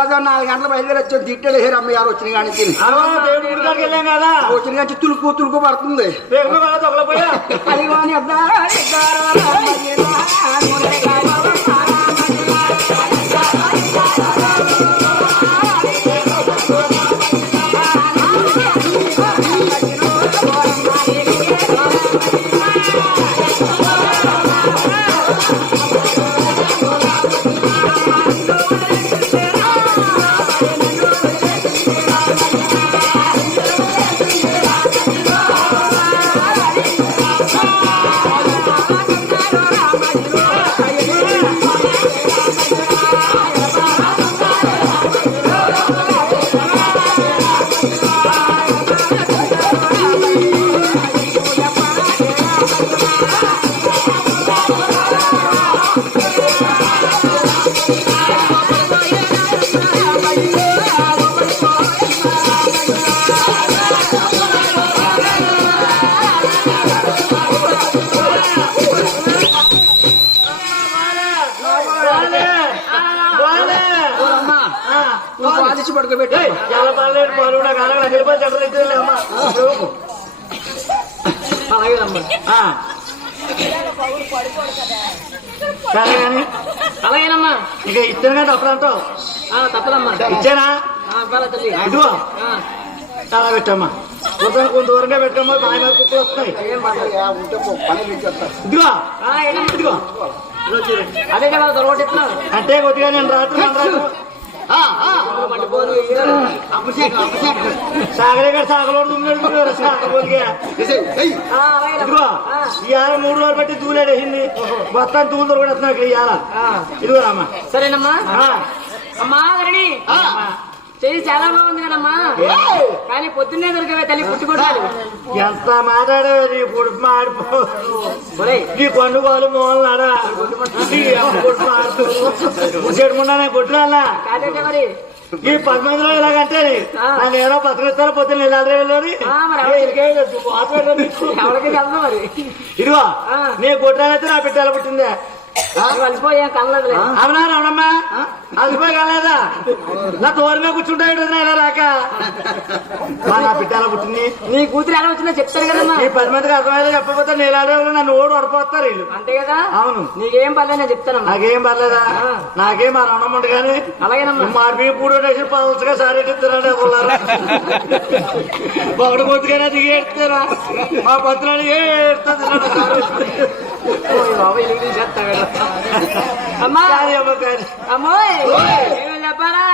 తెల్లదారు 4 గంటల బయలుదేరి వచ్చాం తిట్టలు వేసారు అమ్మ గారు వచ్చిన కానీ వెళ్ళాం కదా వచ్చిన కానీ తులుకు పడుతుంది అది కానీ పడుకోబెట్టి అలాగేనమ్మా ఇంకా ఇచ్చాను కదా తప్పదంటావు తప్పదమ్మా ఇచ్చానా ఇదిగో చాలా పెట్టమ్మా కొంత దూరంగా పెట్టమ్మా బాగా కుక్కలు వస్తాయి ఇదిగో ఇదిగో అదే కదా దొరకొట్టిస్తున్నాను అంటే కొద్దిగా నేను రాత్రి సాగరే గారు సాగలోడు ఇదిగో ఇవాళ 3 రోజులు బట్టి దూలేడేసింది మొత్తం దూలు దొరకడుతున్నావు ఇక్కడ ఇవాళ ఇదిగో అమ్మా సరేనమ్మా అమ్మా రెడీ చెయ్యి చాలా బాగుంది కదమ్మా కానీ పొద్దున్నే దొరికవే తల్లి పుట్టుకొట్టాలి ఎంత మాట్లాడావు నీ పొడుపు మాడిపో నీ పండుగలు మోహన్లాడా చెడుముండా కొట్టున్నా కాదంటే మరి ఈ 10 మందిలో ఇలాగంటే నన్ను ఏదో బతకరిస్తారో పొద్దున్న ఇలాంటి ఎవరికి వెళ్దాం మరి ఇదిగో నీ కొట్టాలైతే నా బిడ్డ పుట్టిందే కలిసిపోయా కనలేదు అవునా అవునమ్మా అదిపోయి కాలేదా నా తోరమే కూర్చుంటాడు ఇలా రాక నా బిడ్డ ఎలా పుట్టింది నీ కూతురు ఎలా వచ్చిందో చెప్తాను కదమ్మా ఈ 10 మందికి అర్థమైతే చెప్పకపోతే నీలాడే నన్ను ఓడి వడిపోతారు వీళ్ళు అంతే కదా అవును నీకేం పర్లేదు నేను చెప్తాను నాకేం పర్లేదా నాకేం మా రణమ్మంట కానీ అలాగేనమ్మా మార్పి పూడు పలసగా సారీ ఎత్తారా ఒకటి కొద్దిగానే దిగి ఎడతారా మా పత్రాలు అమ్మా అమ్మోయ్ చెప్పారా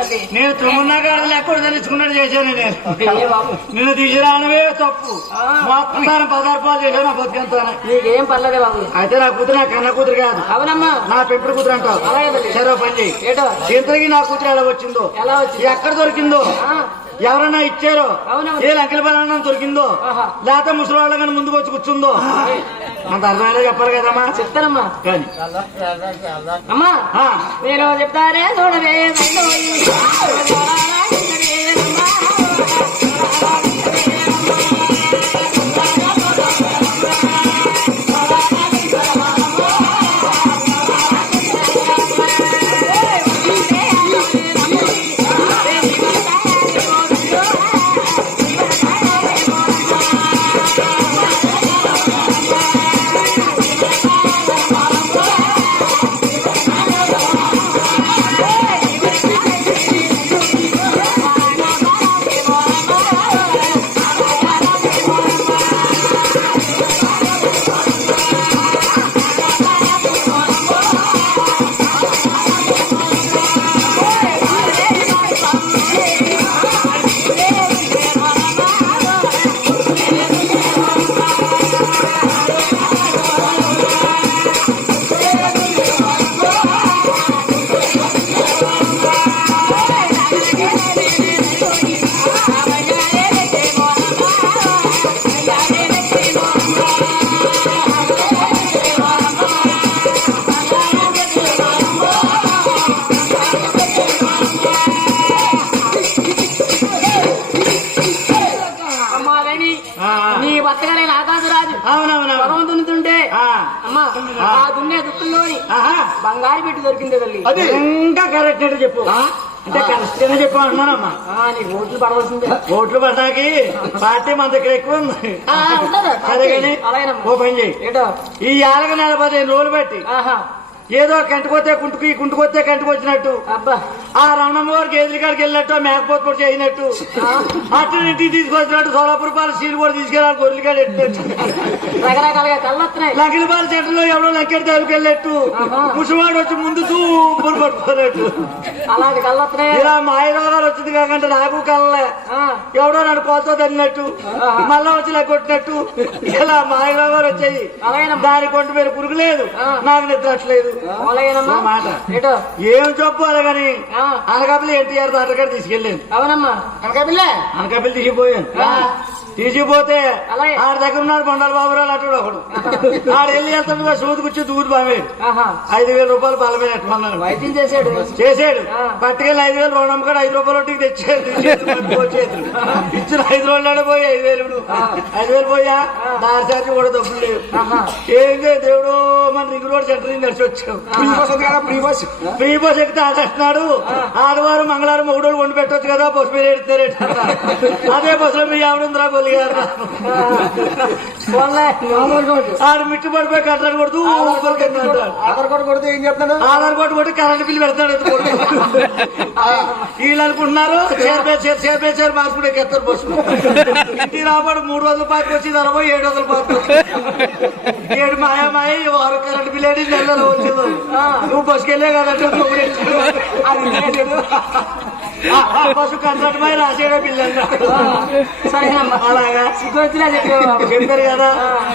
తల్లి నేను తొమ్మిదిన్నర గడలు ఎక్కడ తెలుసుకున్నట్టు చేశాను నేను ఏ బాబు నిన్ను తీసుకురానవే తప్పు మొత్తం దాని 16 రూపాయలు చేశాను నా బతికెంతాను నీకేం పర్లేదే బాబు అయితే నా కూతురు నా కన్న కూతురు కాదు అవునమ్మా నా పెంపుడు కూతురు అంటావు అలాగే తల్లి చెరో పని చేయి ఏటో ఇంతకి నా కూతురు ఎలా వచ్చిందో ఎలా వచ్చింది ఎక్కడ దొరికిందో ఆ, ఎవరన్నా ఇచ్చారో అవునవును. ఏ లంకెల బలన్నా దొరికిందో ఆహా. లేకపోతే ముసలి వాళ్ళ కానీ ముందుకు వచ్చి కూర్చుందో అంత అర్థమైనా చెప్పాలి కదమ్మా చెప్తానమ్మా కానీ అమ్మా ఆ, నేను చెప్తానే చూడవే అమ్మా వేణి ఆ, నీ భర్తగారైన ఆకాశరాజు అవునవును పొలం దున్నుతుంటే ఆ, అమ్మా ఆ దున్నే దుక్కుల్లోని ఆహా. బంగారు పెట్టి దొరికింది తల్లి అది ఇంకా కరెక్ట్ అంటే చెప్పు అంటే కరెక్ట్ గానే చెప్పు అంటున్నానమ్మా నీ ఓట్లు పడవలసిందే ఓట్లు పడ్డాకి పార్టీ మన దగ్గర ఎక్కువ ఉంది ఉండదు. సరే కానీ అలాగేనమ్మా. ఓ పని చేయి ఏటో ఈ 45 రోజులు బట్టి ఆహా ఏదో కంటిపోతే కుంటుకొస్తే కంటికి వచ్చినట్టు అబ్బా ఆ రమణమ్మ గారికి ఎదురుకాడికి వెళ్ళినట్టు మేకపోతే పొడి చేయనట్టు అటు ఇంటికి తీసుకొచ్చినట్టు సోలాపూర్ పాలు సీలు కూడా తీసుకెళ్ళాలి గొర్రెలుగాడు ఎట్టినట్టు రకరకాలుగా కళ్ళొస్తున్నాయి లకిలిపాల సెంటర్ లో ఎవరో లెక్కెడి తలుకెళ్ళట్టు ముసలివాడు వచ్చి ముందు తూపులు పట్టుకోనట్టు అలాంటి కళ్ళొస్తున్నాయి ఇలా మాయరోగాలు వచ్చింది కాకంటే నాకు కళ్ళే ఎవడో నన్ను కోసో తగినట్టు మళ్ళా వచ్చి లెక్కొట్టినట్టు ఇలా మాయరోగాలు వచ్చాయి అలాగేనమ్మా. దాని కొంట మీద పురుగు లేదు నాకు నిద్రట్లేదు అలాగేనమ్మా మాట ఏటో ఏం చెప్పాలి కానీ ఆ, అనకాపల్లి ఎన్టీఆర్ తాతగారు తీసుకెళ్ళాను అవునమ్మా అనకాపిల్ల అనకాపల్లి తీసిపోయాను తీసిపోతే అలాగే. ఆడ దగ్గర ఉన్నాడు బొండాల బాబురాలు అటు ఒకడు ఆడ వెళ్ళి వెళ్తాడు సూదికొచ్చి దూది బామేడు ఆహా 5,000 రూపాయలు బల మీద ఎట్టమన్నాడు వైద్యం చేశాడు చేసాడు ఆ. పట్టుకెళ్ళి 5,000 రోణం కూడా 5 రూపాయలు ఒట్టికి తెచ్చాడు ఇచ్చిన 5 రోజులు పోయి 5,000 5,000 పోయా దారి సార్జీ కూడా డబ్బులు లేవు ఆహా. ఏం చేయ దేవుడు మన రింగ్ రోడ్ సెంటర్ నుంచి నడిచి వచ్చాం ఫ్రీ బస్ ఉంది కదా, ఫ్రీ బస్. ఫ్రీ బస్ ఎక్కితే ఆడేస్తున్నాడు ఆదివారం మంగళవారం 3 రోజులు వండి పెట్టొచ్చు కదా బస్సు మీద ఎడుతారు అదే బస్సులో మీ ఆవిడందిరా బొల్లి గారు ఆడు మిట్టు పడిపోయి కట్టాడు కొడుతూ ఆధార్ కార్డు కొడితే ఏం చెప్తాడు? ఆధార్ కార్డు కొట్టి కరెంట్ బిల్లు పెడతాడు వీళ్ళు అనుకుంటున్నారు చేరు మార్చుకుంటే ఎక్కేస్తారు బస్సు ఇంటికి రాబడి 3 రోజుల పాతికి వచ్చి 700 పాతికి 7 మాయ 6 కరెంట్ బిల్లు అని నెలలో వచ్చింది నువ్వు బస్సుకి వెళ్ళే కదంటే బస్సు కంట్రాక్ట్ పై రాసేడా బిల్లు సరేనమ్మా అలాగా సిగ్గుచ్చినా చెప్పావు చెప్పారు కదా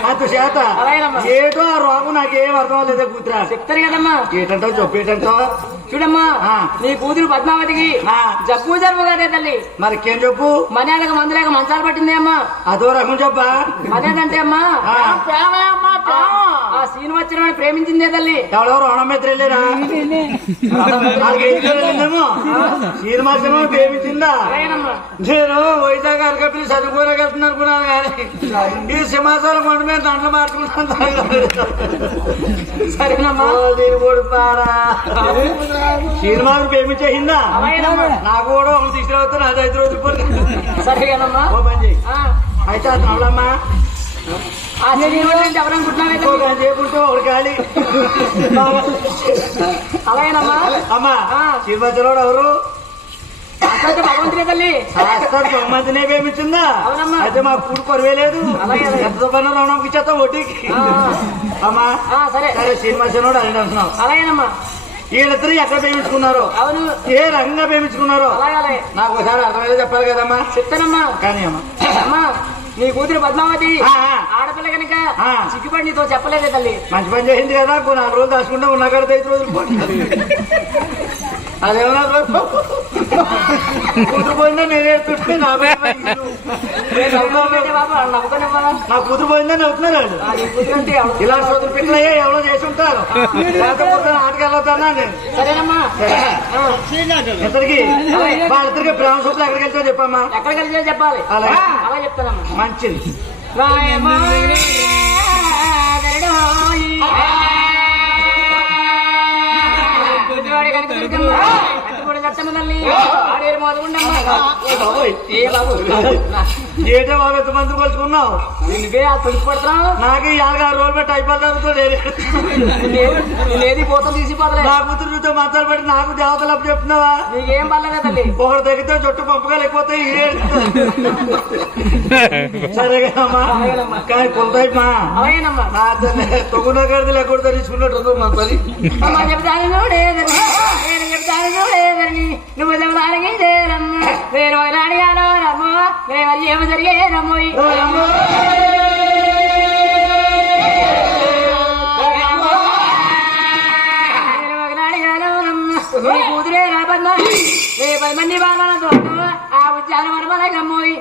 అంత చేత అలాగేనమ్మా. ఏటో ఆ రోగం నాకేం అర్థం అవ్వలేదా కూతురా చెప్తారు కదమ్మా ఏటంటావు చెప్పు ఏటంటావు చూడమ్మా ఆ. నీ కూతురు పద్మావతికి ఆ. జబ్బు జరుపు కదే తల్లి మరికేం చెప్పు మర్యాదకు మందులేక మంచాలు పట్టింది అమ్మా అదో రకం చెప్పా మర్యాదంటే అమ్మా ఆ. ప్రేమే అమ్మా, ప్రేమ. ఆ శ్రీనివాసరావు ప్రేమించిందే తల్లి ఎవడెవరు రోణం మీద వెళ్ళారా వెళ్ళిందేమో శ్రీనివాసరావు ప్రేమించిందా అలాగేనమ్మా నేను వైజాగ్ అరకపిల్లి చదువుకోలేక వెళ్తున్నా అనుకున్నాను కానీ ఈ సింహాసనం కొండ మీద దండలు మార్చుకుంటాను సరేనమ్మా దీని కొడుపారా శ్రీనివాసం ప్రేమించేసిందా అలాగేనమ్మా నాకు కూడా ఒక తీసుకురావద్దు నాది 5 రోజులు పోయి సరేనమ్మా ఓ పని చెయ్యి ఆ. అయితే అతను అవడమ్మా ఆ శ్రీనివాసం ఎవరనుకుంటున్నావే తల్లి? ఒక చేయకుంటే ఒకటి ఖాళీ అలాగేనమ్మా అమ్మా ఆ. శ్రీనివాసరావు ఎవరు అసలు భగవంతుడే తల్లి శాస్త్రాలు బహుమతినే ప్రేమించిందా అవునమ్మా. అయితే మాకు కూడు కొరవే లేదు అలాగే. ఎంత పని రుణంకి ఇచ్చేస్తాం వడ్డీకి ఆ. అమ్మా ఆ, సరే సరే శ్రీనివాసరావు అని అంటున్నావు అలాగేనమ్మా వీళ్ళిద్దరు ఎక్కడ ప్రేమించుకున్నారు అవును ఏ రకంగా ప్రేమించుకున్నారో అలాగే నాకు ఒకసారి అర్థమయ్యేలా చెప్పాలి కదమ్మా చెప్తానమ్మా కానీ అమ్మా అమ్మా నీ కూతురు పద్మావతి ఆ. ఆడపిల్ల కనుక ఆ. సిగ్గుపడి నీతో చెప్పలేదే తల్లి మంచి పని చేసింది కదా కొన్ని 4 రోజులు దాచుకుంటే ఉన్న కాడ 5 రోజులు పోతుంది అదేమన్నా కూతురు పోయిందా నేనే ఎత్తుంటే నా నవ్వుకోనివ్వా నా కూతురు పోయిందని అవుతున్నారు వాళ్ళు నీ కూతురు అంటే ఎవరు? ఇలా సోదరు పిల్లలయ్యా ఎవరో చేసి ఉంటారు లేకపోతే ఆటకి వెళ్ళొద్దన్నా నేను సరేనమ్మా ఇద్దరికి వాళ్ళిద్దరికి ప్రేమ సూపులు ఎక్కడికి వెళ్తావు చెప్పమ్మా ఎక్కడికి వెళ్తే చెప్పాలి అలాగే. అలా చెప్తానమ్మా మంచిది ఏటో బాబు ఎంతమంది కొలుచుకున్నావు నువ్వే ఆ తొలిసి పడుతున్నావు నాకు 6 రోజులు పెట్టి అయిపోతారు నేనేది పోతా తీసిపోతలే నా కూతురు చూస్తే మంచాలు పెట్టి నాకు దేవతలు అప్పు చెప్తున్నావా నీకేం పర్లేదా తల్లి ఒకటి తగ్గితే చుట్టూ పంపకాలు ఎక్కువతాయి సరేగామ్మా కానీ కొలతాయిమా అలాగేనమ్మా నా తొగున గడిది లేకుండా తీసుకున్నట్టు మా పని అమ్మా చెప్తాను చూడేదని నేను చెప్తాను చూడేదని నువ్వు చెప్తానికి చేరమ్మ నేను అడిగాను రమ్మ నేను మరి ఏమి జరిగేదమ్మో కూతురే రాబన్నా రే 10 మంది బాగా ఆ ఉద్యాన వరమలమ్మోయి